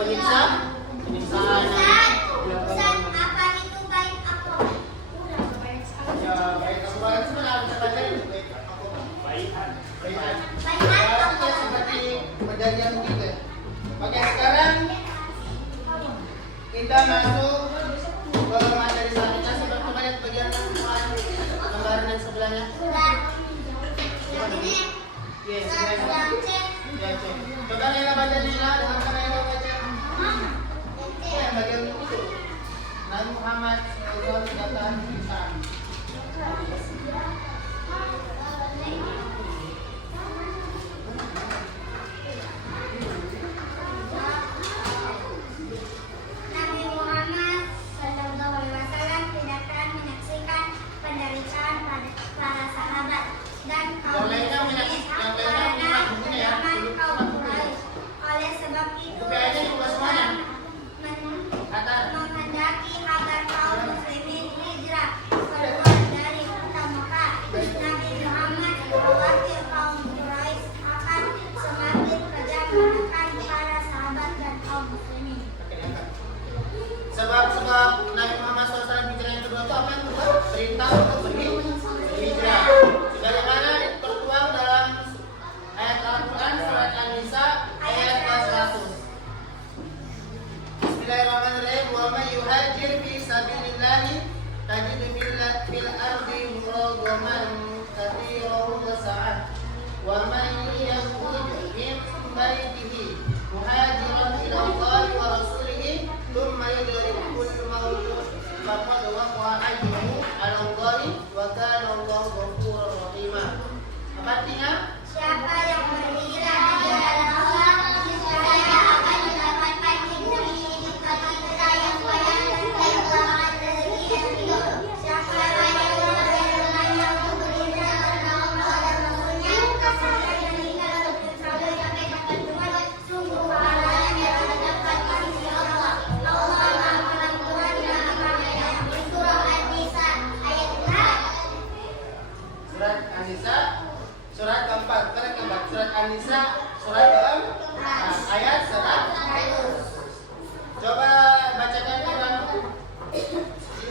Penyiksaan. Ustaz, apa itu baik aku? Ya, baik aku banget sebenarnya bisa baca itu baik aku. Baikan. Ya, seperti perjanjian begitu. Oke, sekarang kita masuk ke materi selanjutnya. Sebelum kita lihat bagian lembaran yang sebelahnya. Yes, ya, cek. Coba Nela baca Nela dengan cara Nela baca. Ya, bagian itu. Nabi Muhammad SAW datang Isa. Nabi Muhammad SAW tidak akan menyaksikan penderitaan para sahabat dan kaum muslimin pada zaman kaum Quraisy. Oleh sebab itu, menghendaki agar kaum muslimin hijrah keluar dari kota Mekah. Nabi Muhammad khawatir kaum Quraisy akan semakin kejam menekan para sahabat dan kaum muslimin. Sebab Nabi Muhammad SAW hijrah yang kedua itu apa yang kedua? Perintah untuk pergi hijrah. Sebagaimana tertuang dalam ayat Al-Quran surat An-Nisa ayat 100. Bismillahirrahmanirrahim. Wa man yuhajir fi sabilillahi tajid fil ardi muragaman katsiran wa sa'ah. Wa man yakhruj min baitihi muhajiran ila Allah wa rasulihi thumma yudrikul maut faqad waqa'a ajruhu 'ala Allah wa kana Allahu ghafurur rahim. Apa artinya? Siapa yang berhijrah di jalan Allah, niscaya akan mendapatkan hidupnya di kota yang banyak dan kelapangan rezeki yang hidup. Siapa yang berhijrah untuk berhijrah karena Allah dan Rasulnya, kemudian meninggal untuk sampai dapat Tuhan, sungguh pahalanya terhadapkan di sisi Allah. Allah Maha Pengampun dan Maha Penyayang. Surah An-Nisa ayat 4. Surat An-Nisa surat keempat. Surat An-Nisa surat keempat ayat 100. Coba bacakan Quran. Lihat awal mula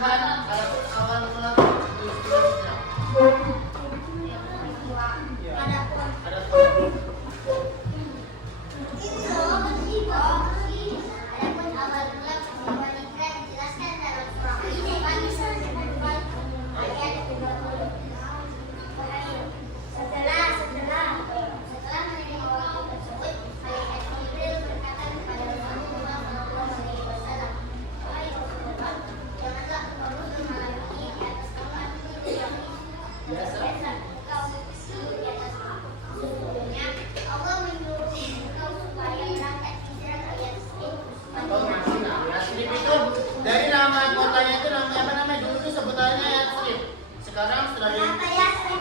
Adapun awal mula peristiwa hijrah dijelaskan dalam surah An-Nisa ayat 20. Setelah menerima wahyu tersebut, malaikat Jibril berkata kepada Rasulullah SAW, "Wahai Rasulullah, janganlah engkau menghalangi di atas tempat yang biasa engkau duduk di atas aku. Sesungguhnya Allah menyuruh engkau supaya berangkat hijrah ke Yatsrib." Yatsrib itu dari nama kotanya itu namanya apa namanya? Dulu itu sebutannya Yatsrib. Sekarang setelah Kenapa Yatsrib?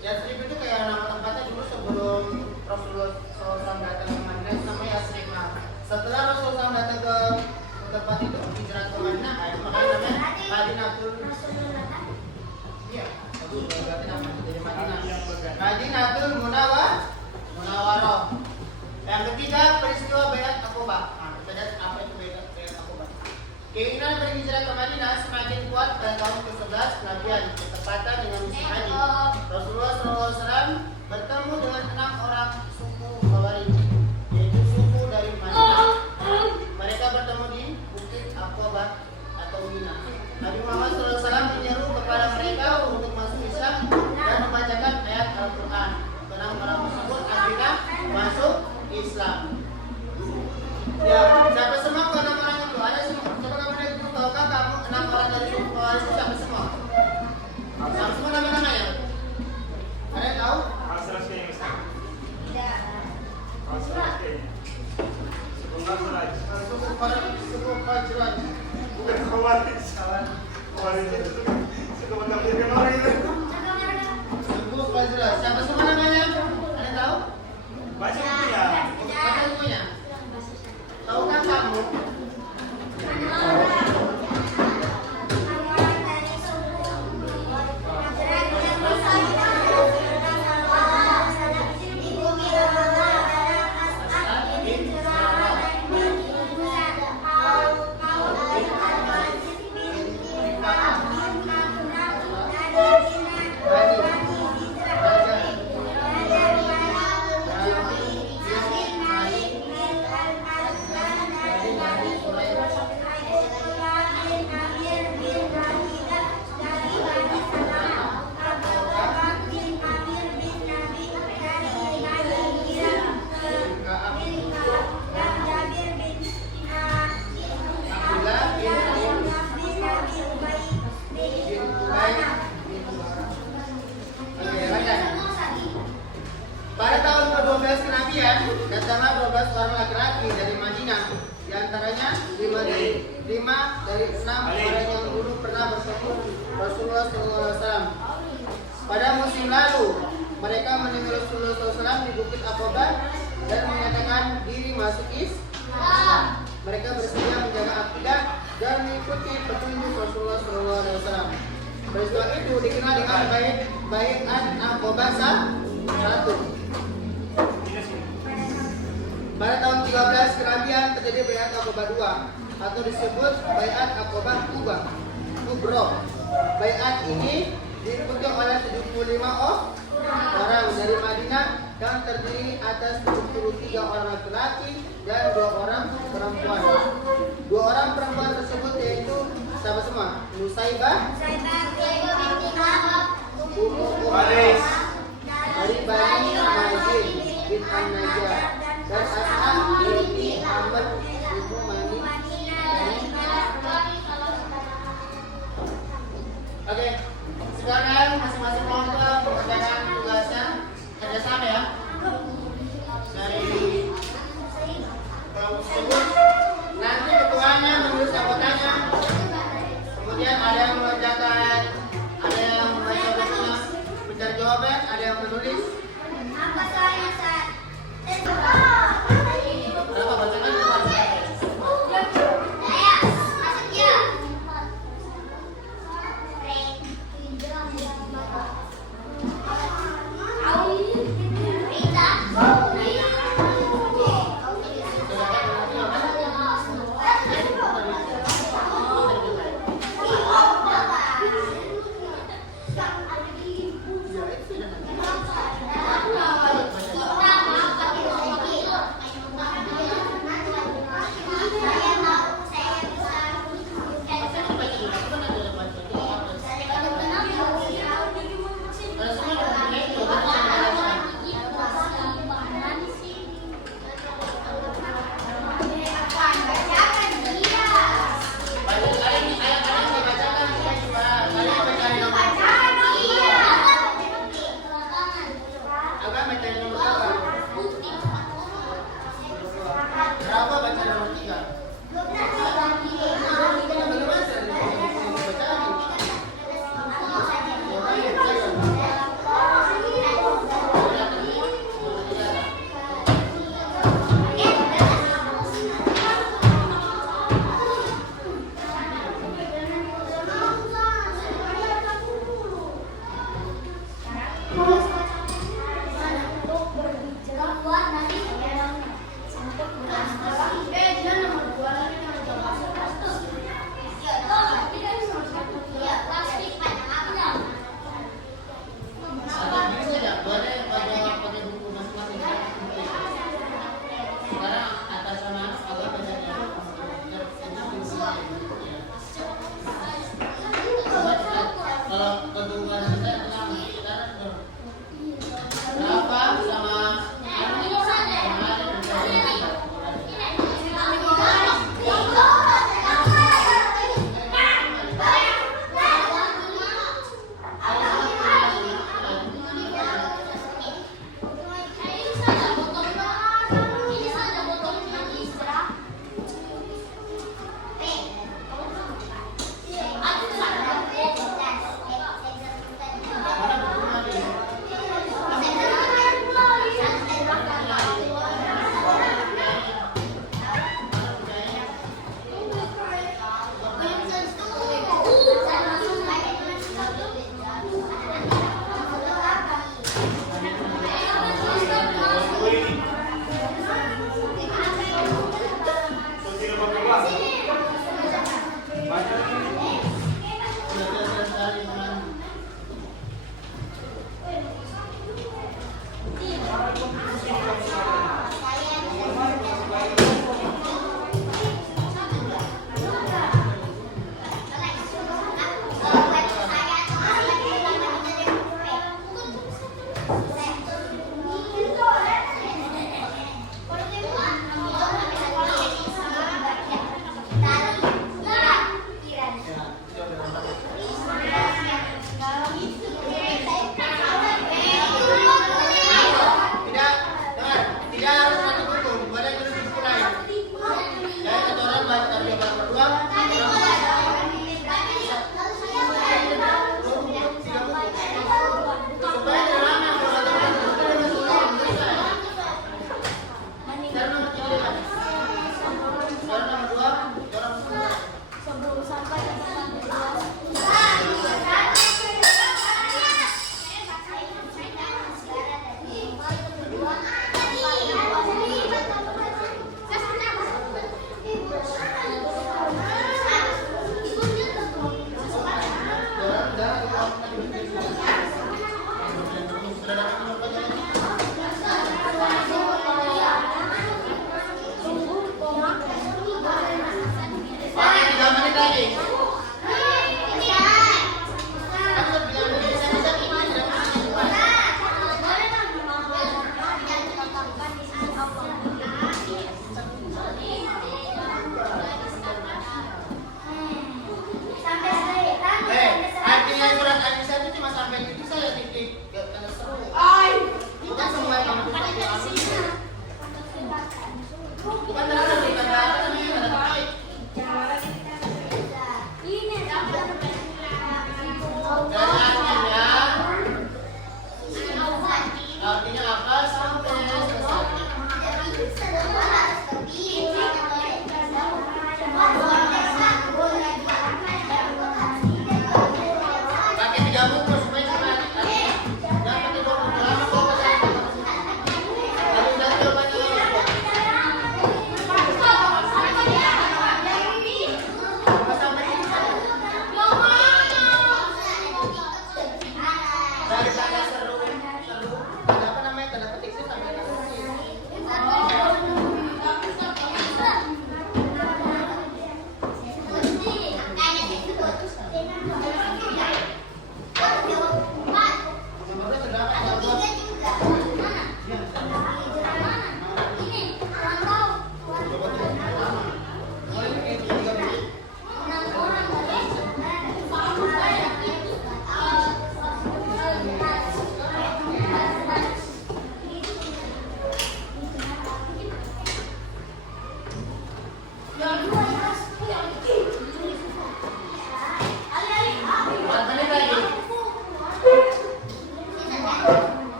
Yatsrib itu kayak nama tempatnya dulu sebelum Rasulullah SAW datang ke Madinah itu namanya Yatsrib. Nah, setelah Rasulullah SAW datang ke tempat itu hijrah ke Madinah, makanya namanya Madinatul. Iya, itu berarti nama dari Madinah. Madinatul Munawwarah. Yang ketiga peristiwa Baiat Aqabah. Nah, kita lihat apa itu Baiat Aqabah. Keinginan berhijrah ke Madinah semakin kuat pada tahun ke-11 Nabian, bertepatan dengan musim haji. Rasulullah SAW bertemu dengan 6 orang suku Khawarij, yaitu suku dari Madinah. Mereka bertemu di Bukit Aqabah atau Mina. Nabi Muhammad SAW menyeru kepada mereka untuk masuk Islam dan membacakan ayat Al-Quran. Ke-6 orang tersebut akhirnya masuk Islam. Ya, siapa semua ke 6 orang itu? Ada semua. Coba kamu lihat dulu, tahukah kamu 6 orang dari suku Khawarij itu siapa semua? Siapa semua nama-namanya? Ada yang tahu? Suku Khazraj. Bukan Khawarij. Khawarij itu suka mengkafirkan orang itu. Suku Khazraj. Siapa semua namanya? Ada yang tahu? Baca bukunya. Baca bukunya. Tahukah orang laki-laki dari Madinah, di antaranya 5 dari 6 orang yang dulu pernah bersama Rasulullah SAW. Pada musim lalu, mereka menemui Rasulullah SAW di Bukit Aqabah dan menyatakan diri masuk Islam. Mereka bersedia menjaga akidah dan mengikuti petunjuk Rasulullah SAW. Peristiwa itu dikenal dengan Bai'at Aqabah 1. Pada tahun 13 kenabian terjadi Bai'at Aqabah 2 atau disebut Bai'at Aqabah Kubro. Bai'at ini diikuti oleh 75 orang dari Madinah yang terdiri atas 73 orang laki-laki dan 2 orang perempuan. 2 orang perempuan tersebut yaitu siapa semua? Nusaibah dari Bani Majid bin An-Najjar dan As'ad binti Amr ibu Mani. Oke, sekarang masing-masing kelompok mengerjakan tugasnya kerjasama ya dari kelompok tersebut. Nanti ketuanya menulis anggotanya, kemudian ada yang mengerjakan, ada yang membaca bukunya, mencari jawaban, ada yang menulis. Apa soalnya, Ustaz?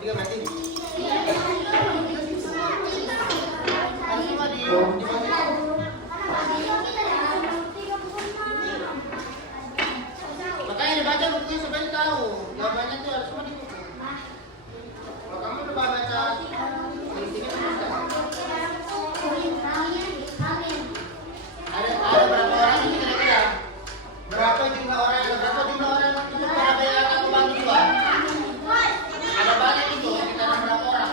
tiga berarti. Harus cuma di bawah. Makanya dibaca bukunya supaya tahu jawabannya tuh harus cuma di buku. Kalau kamu udah baca intinya ada berapa orang ini kira-kira? Berapa jumlah orang itu berapa yang aku bantu juga? Ada banyak itu kita ada berapa orang?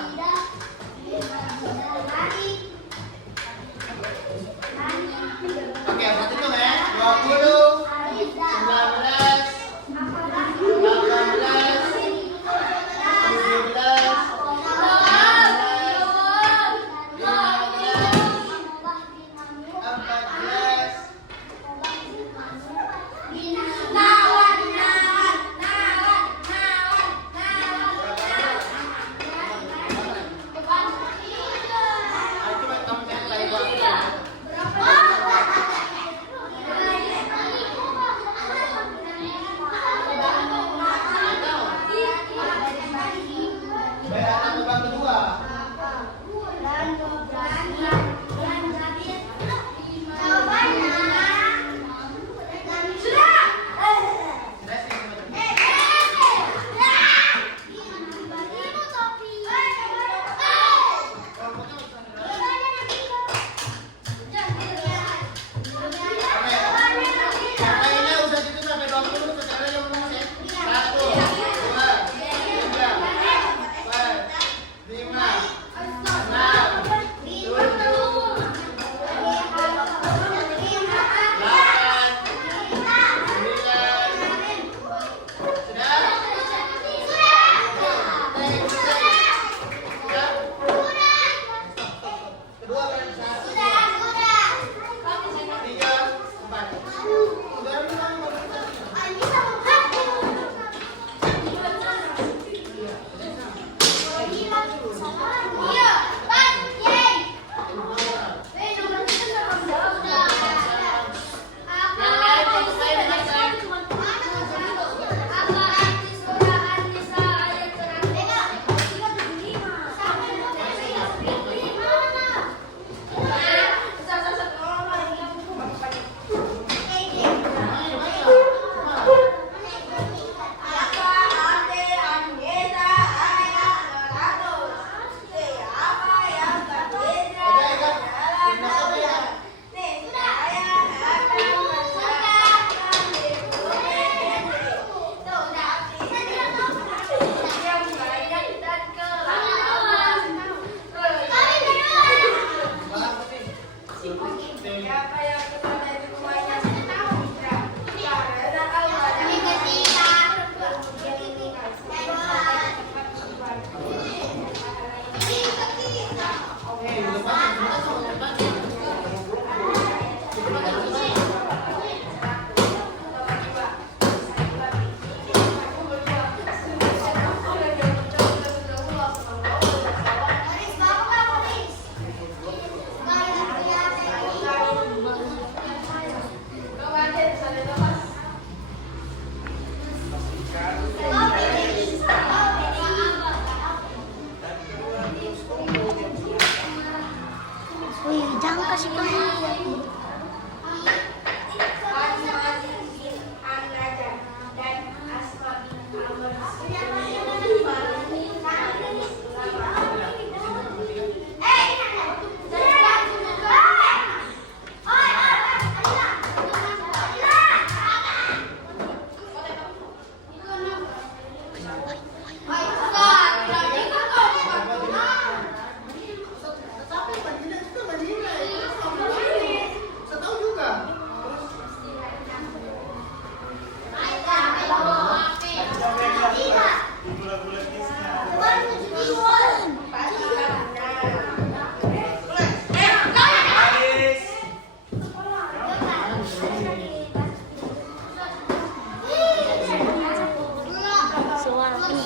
Oke, berarti itu ya 20, 19, 18, 17,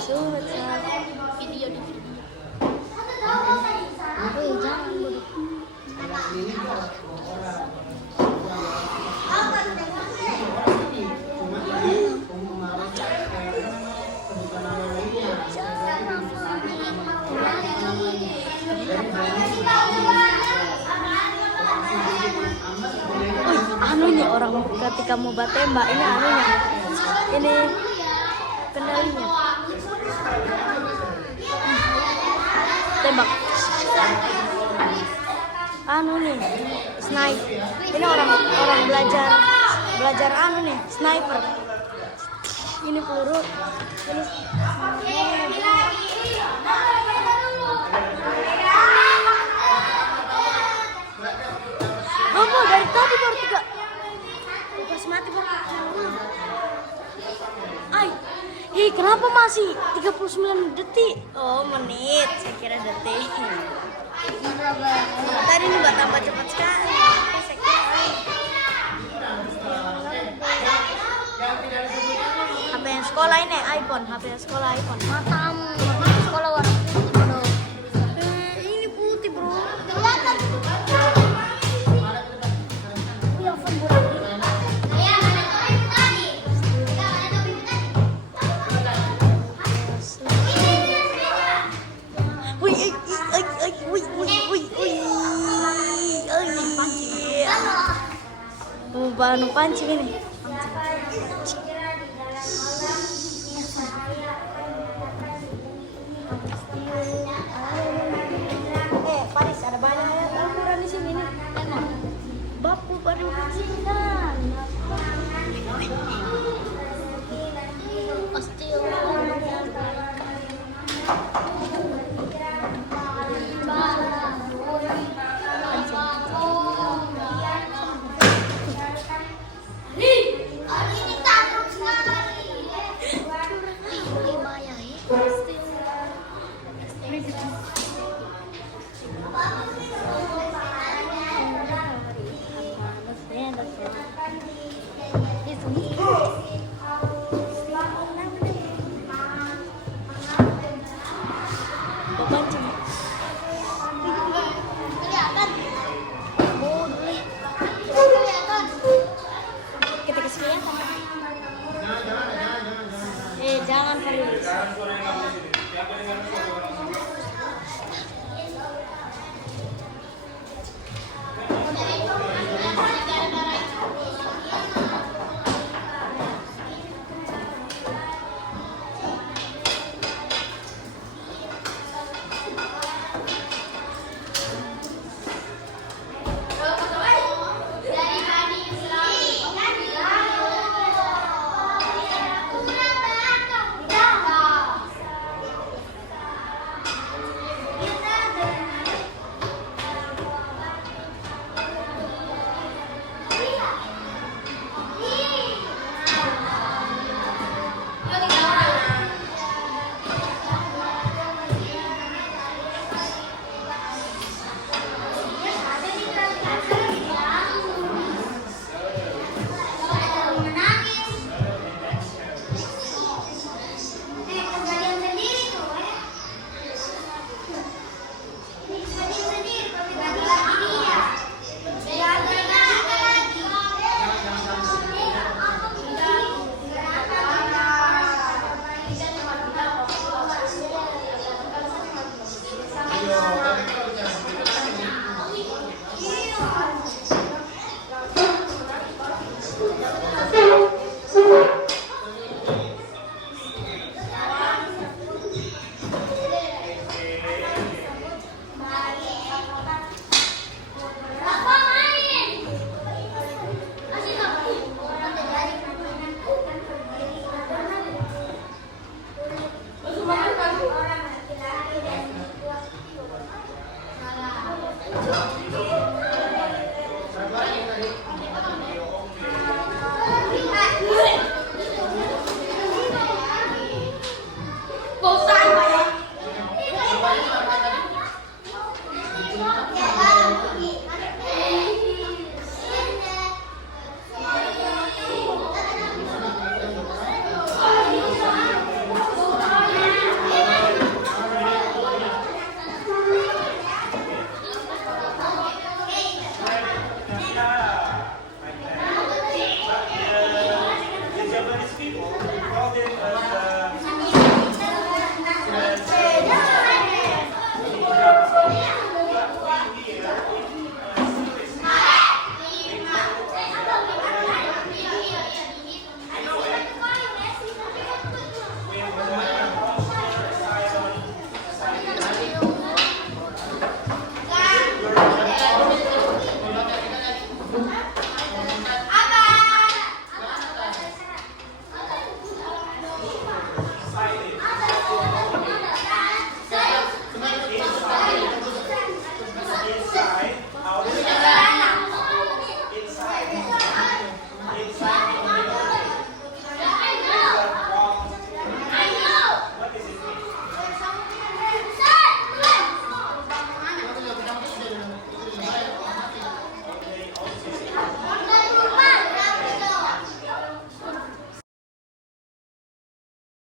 是 ketika mau tembak ini anunya, ini kendalinya. Tembak. Anu nih, sniper. Ini orang belajar anu nih, sniper. Ini peluru. Ini apa dari tadi baru 3 pas mati baru. Ay, kenapa masih 39 detik? Oh, menit. Saya kira detik. Tadi ini nggak tambah cepat sekali. Saya kira. HP yang sekolah ini iPhone, HP yang sekolah iPhone. Matamu, sekolah warna putih bro. Ini putih bro. Kelihatan. Yang semburan. Ya, mana topi tadi? Ya, mana topi tadi? Wih, mau pancing ini.